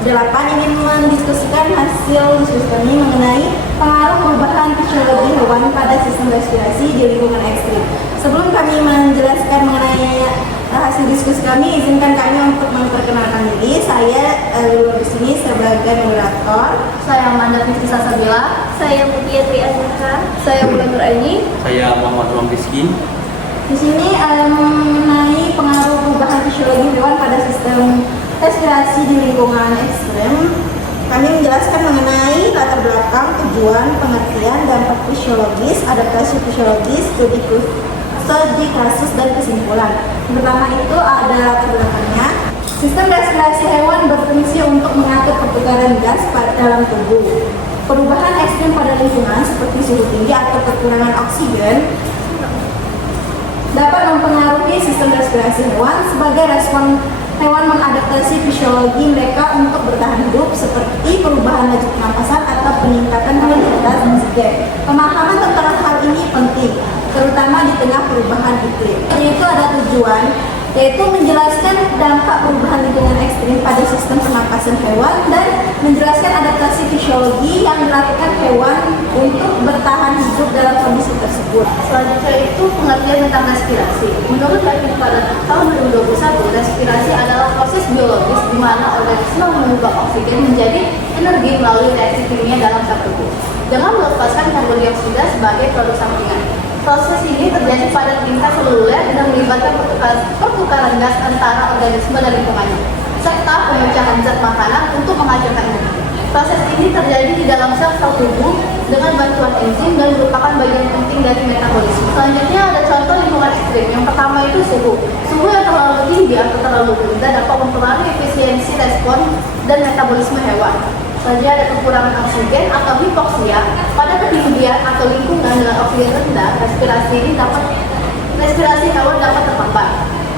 8 ingin mendiskusikan hasil diskusi kami mengenai pengaruh perubahan fisiologi hewan pada sistem respirasi di lingkungan ekstrim. Sebelum kami menjelaskan mengenai hasil diskusi kami, izinkan kami untuk memperkenalkan diri. Saya dulu di sini sebagai moderator. Saya Amanda Fitri Sasabila. Saya Mutia Trianuka. Saya Wulan Nuraini. Saya Muhammad Ruang Rizky. Di sini mengenai pengaruh perubahan fisiologi hewan pada sistem respirasi di lingkungan ekstrem. Kami menjelaskan mengenai latar belakang, tujuan, pengertian, dampak fisiologis, adaptasi fisiologis, studi kasus, dan kesimpulan. Pertama itu ada latar belakangnya. Sistem respirasi hewan berfungsi untuk mengatur pertukaran gas dalam tubuh. Perubahan ekstrem pada lingkungan seperti suhu tinggi atau kekurangan oksigen dapat mempengaruhi sistem respirasi hewan. Sebagai respon hewan mengadaptasi fisiologi mereka untuk bertahan hidup, seperti perubahan laju pernapasan atau peningkatan kualitas oksigen. Pemahaman tentang hal ini penting, terutama di tengah perubahan iklim. Yaitu ada tujuan, yaitu menjelaskan dampak perubahan lingkungan ekstrim pada sistem pernapasan hewan dan menjelaskan adaptasi fisiologi yang dilakukan hewan untuk bertahan hidup dalam kondisi tersebut. Selanjutnya itu pengertian tentang respirasi. Menurut IPCC pada tahun 2021, respirasi adalah proses biologis di mana organisme mengubah oksigen menjadi energi melalui reaksi kimia dalam sel tubuh dengan melepaskan karbon dioksida sebagai produk sampingan. Proses ini terjadi pada tingkat seluler dan melibatkan pertukaran gas antara organisme dan lingkungannya, serta pemecahan zat makanan untuk menghasilkan energi. Proses ini terjadi di dalam sel-sel tubuh dengan bantuan enzim dan merupakan bagian penting dari metabolisme. Selanjutnya ada contoh lingkungan ekstrim. Yang pertama itu suhu. Suhu yang terlalu tinggi atau terlalu rendah dapat mempengaruhi efisiensi respon dan metabolisme hewan. Selanjutnya ada kekurangan oksigen atau hipoksia. Pada ketinggian atau lingkungan dengan oksigen rendah, respirasi hewan dapat terhambat.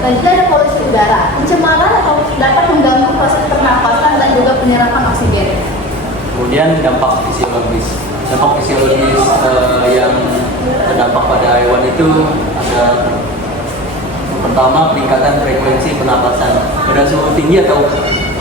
Selanjutnya ada polusi udara. Pencemaran atau dapat mengganggu proses pernapasan dan juga penyerapan oksigen. Kemudian dampak fisiologis. Dampak fisiologis yang terdampak pada hewan itu ada pertama peningkatan frekuensi pernapasan. Pada suhu tinggi atau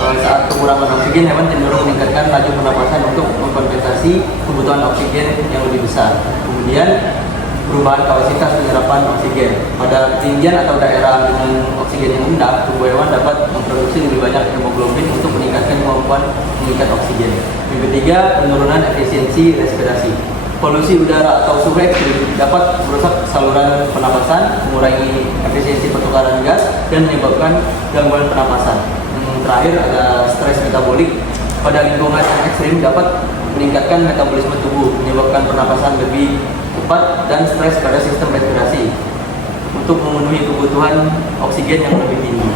saat kekurangan oksigen, hewan cenderung meningkatkan laju pernapasan untuk mengkompensasi kebutuhan oksigen yang lebih besar. Kemudian perubahan kapasitas penyerapan oksigen. Pada ketinggian atau daerah dengan oksigen yang rendah, tubuh hewan dapat memproduksi lebih banyak hemoglobin untuk meningkatkan kemampuan mengikat oksigen. Yang ketiga, penurunan efisiensi respirasi. Polusi udara atau suhu ekstrim dapat merusak saluran pernapasan, mengurangi efisiensi pertukaran gas, dan menyebabkan gangguan pernapasan. Yang terakhir ada stres metabolik. Pada lingkungan yang ekstrim dapat meningkatkan metabolisme tubuh, menyebabkan pernapasan lebih cepat dan stres pada sistem respirasi untuk memenuhi kebutuhan oksigen yang lebih tinggi.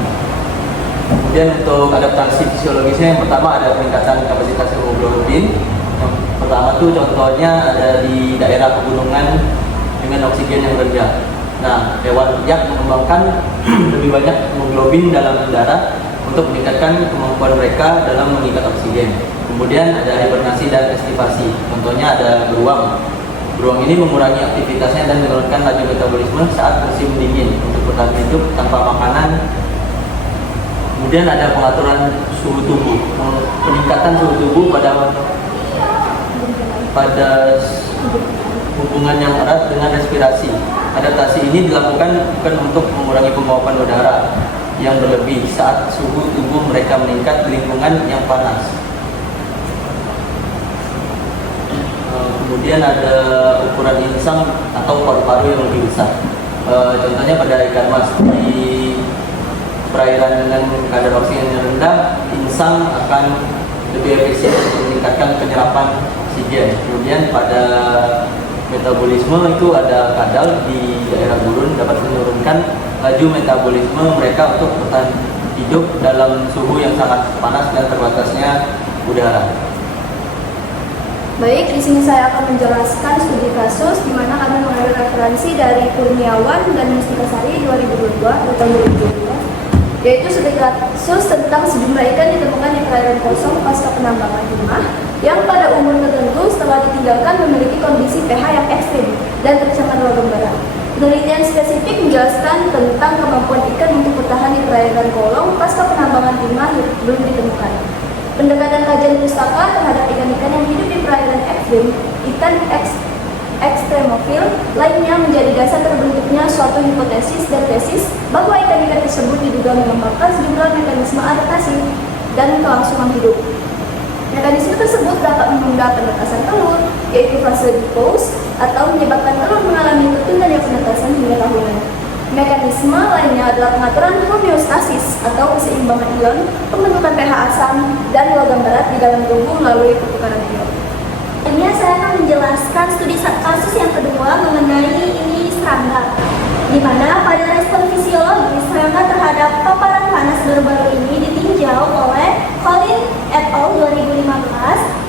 Kemudian untuk adaptasi fisiologisnya, yang pertama ada peningkatan kapasitas hemoglobin. Yang pertama tuh contohnya ada di daerah pegunungan dengan oksigen yang rendah. Nah, hewan yak mengembangkan lebih banyak hemoglobin dalam darah untuk meningkatkan kemampuan mereka dalam mengikat oksigen. Kemudian ada hibernasi dan estivasi. Contohnya ada beruang. Beruang ini mengurangi aktivitasnya dan menurunkan laju metabolisme saat musim dingin untuk bertahan hidup tanpa makanan. Kemudian ada pengaturan suhu tubuh. Peningkatan suhu tubuh pada hubungan yang erat dengan respirasi. Adaptasi ini dilakukan bukan untuk mengurangi penguapan udara yang berlebih saat suhu tubuh mereka meningkat di lingkungan yang panas. Kemudian ada ukuran insang atau paru-paru yang lebih besar. Contohnya pada ikan mas, di perairan dengan kadar oksigen yang rendah, insang akan lebih efisien untuk meningkatkan penyerapan oksigen. Kemudian pada metabolisme itu ada kadal di daerah gurun dapat menurunkan laju metabolisme mereka untuk bertahan hidup dalam suhu yang sangat panas dan terbatasnya udara. Baik, di sini saya akan menjelaskan studi kasus di mana kami mengambil referensi dari Kurniawan dan Mustikasari 2022 atau 2022, yaitu studi kasus tentang sejumlah ikan ditemukan di perairan kosong pasca penambangan timah yang pada umur tertentu setelah ditinggalkan memiliki kondisi pH yang ekstrim dan tercemar logam berat. Penelitian spesifik menjelaskan tentang kemampuan ikan untuk bertahan di perairan kolong pasca penambangan timah belum ditemukan. Pendekatan kajian pustaka terhadap ikan-ikan yang hidup di perairan ekstrim, ikan ekstremofil lainnya menjadi dasar terbentuknya suatu hipotesis dan tesis bahwa ikan-ikan tersebut diduga mengembangkan sejumlah mekanisme adaptasi dan kelangsungan hidup. Mekanisme tersebut dapat menunda penetasan telur, yaitu fase dipause, atau menyebabkan telur mengalami tertundanya penetasan hingga tahunan. Mekanisme lainnya adalah pengaturan homeostasis atau keseimbangan ion, pembentukan pH asam, dan logam berat di dalam tubuh melalui pertukaran ion. Ini saya akan menjelaskan studi kasus yang kedua mengenai ini serangga, di mana pada respon fisiologis serangga terhadap paparan panas baru-baru ini ditinjau oleh Collin et al. 2015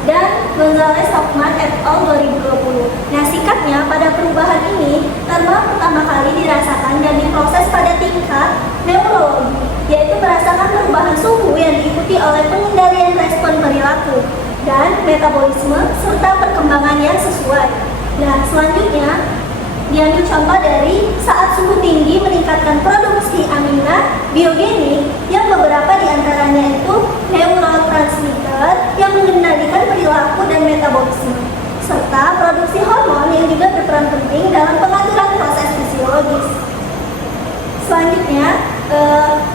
dan Gonzalez-Hoffman et al. 2020. Nah, sikapnya pada perubahan ini pertama kali dirasakan dan diproses pada tingkat neurologi, yaitu merasakan perubahan suhu yang diikuti oleh pengendalian respon perilaku dan metabolisme serta perkembangan yang sesuai. Nah, selanjutnya diambil contoh dari saat suhu tinggi meningkatkan produksi amina biogenik yang beberapa diantaranya itu neurotransmitter yang mengendalikan perilaku dan metabolisme, serta produksi hormon yang juga berperan penting dalam pengaturan proses fisiologis. Selanjutnya,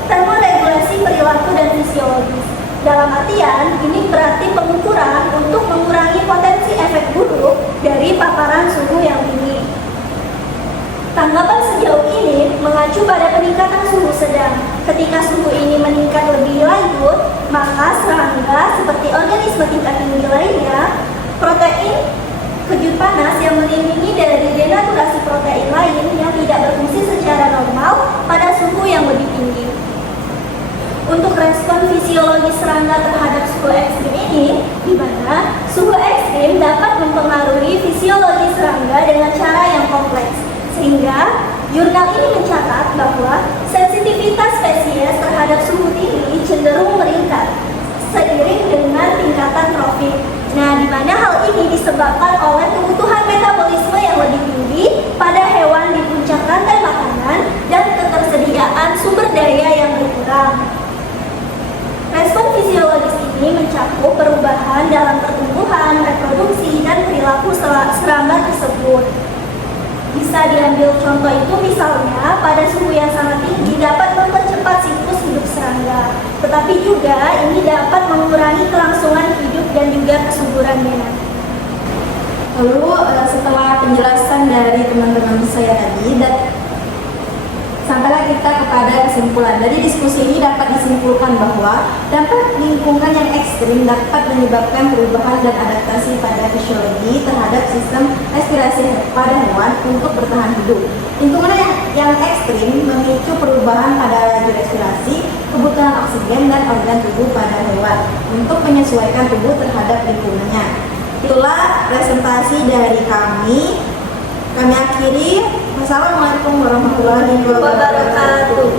termoregulasi perilaku dan fisiologis. Dalam artian, ini berarti pengukuran untuk mengurangi potensi efek buruk dari paparan suhu yang tinggi. Tanggapan sejauh ini mengacu pada peningkatan suhu sedang. Ketika suhu ini meningkat lebih lanjut, maka serangga seperti organisme tingkat tinggi lainnya, protein kejut panas yang melindungi dari denaturasi protein lain yang tidak berfungsi secara normal pada suhu yang lebih tinggi. Untuk respon fisiologis serangga terhadap suhu ekstrim ini, di mana suhu ekstrim dapat mempengaruhi fisiologi serangga dengan cara yang kompleks, sehingga jurnal ini mencatat bahwa sensitivitas spesies terhadap suhu tinggi cenderung meningkat seiring dengan tingkatan trofik. Nah, di mana hal ini disebabkan oleh kebutuhan metabolisme yang lebih tinggi pada hewan di puncak rantai makanan dan ketersediaan sumber daya yang berkurang. Respon fisiologis ini mencakup perubahan dalam pertumbuhan, reproduksi, dan perilaku serangga tersebut. Bisa diambil contoh itu misalnya pada suhu yang sangat tinggi dapat mempercepat siklus hidup serangga, tetapi juga ini dapat mengurangi kelangsungan hidup dan juga kesuburannya. Lalu setelah penjelasan dari teman-teman saya tadi, sampailah kita kepada kesimpulan. Dari diskusi ini dapat disimpulkan bahwa dampak lingkungan yang ekstrim dapat menyebabkan perubahan dan adaptasi pada fisiologi terhadap sistem respirasi pada hewan untuk bertahan hidup. Lingkungan yang ekstrim memicu perubahan pada laju respirasi, kebutuhan oksigen, dan organ tubuh pada hewan untuk menyesuaikan tubuh terhadap lingkungannya. Itulah presentasi dari kami. Kami akhiri. Wassalamualaikum warahmatullahi wabarakatuh.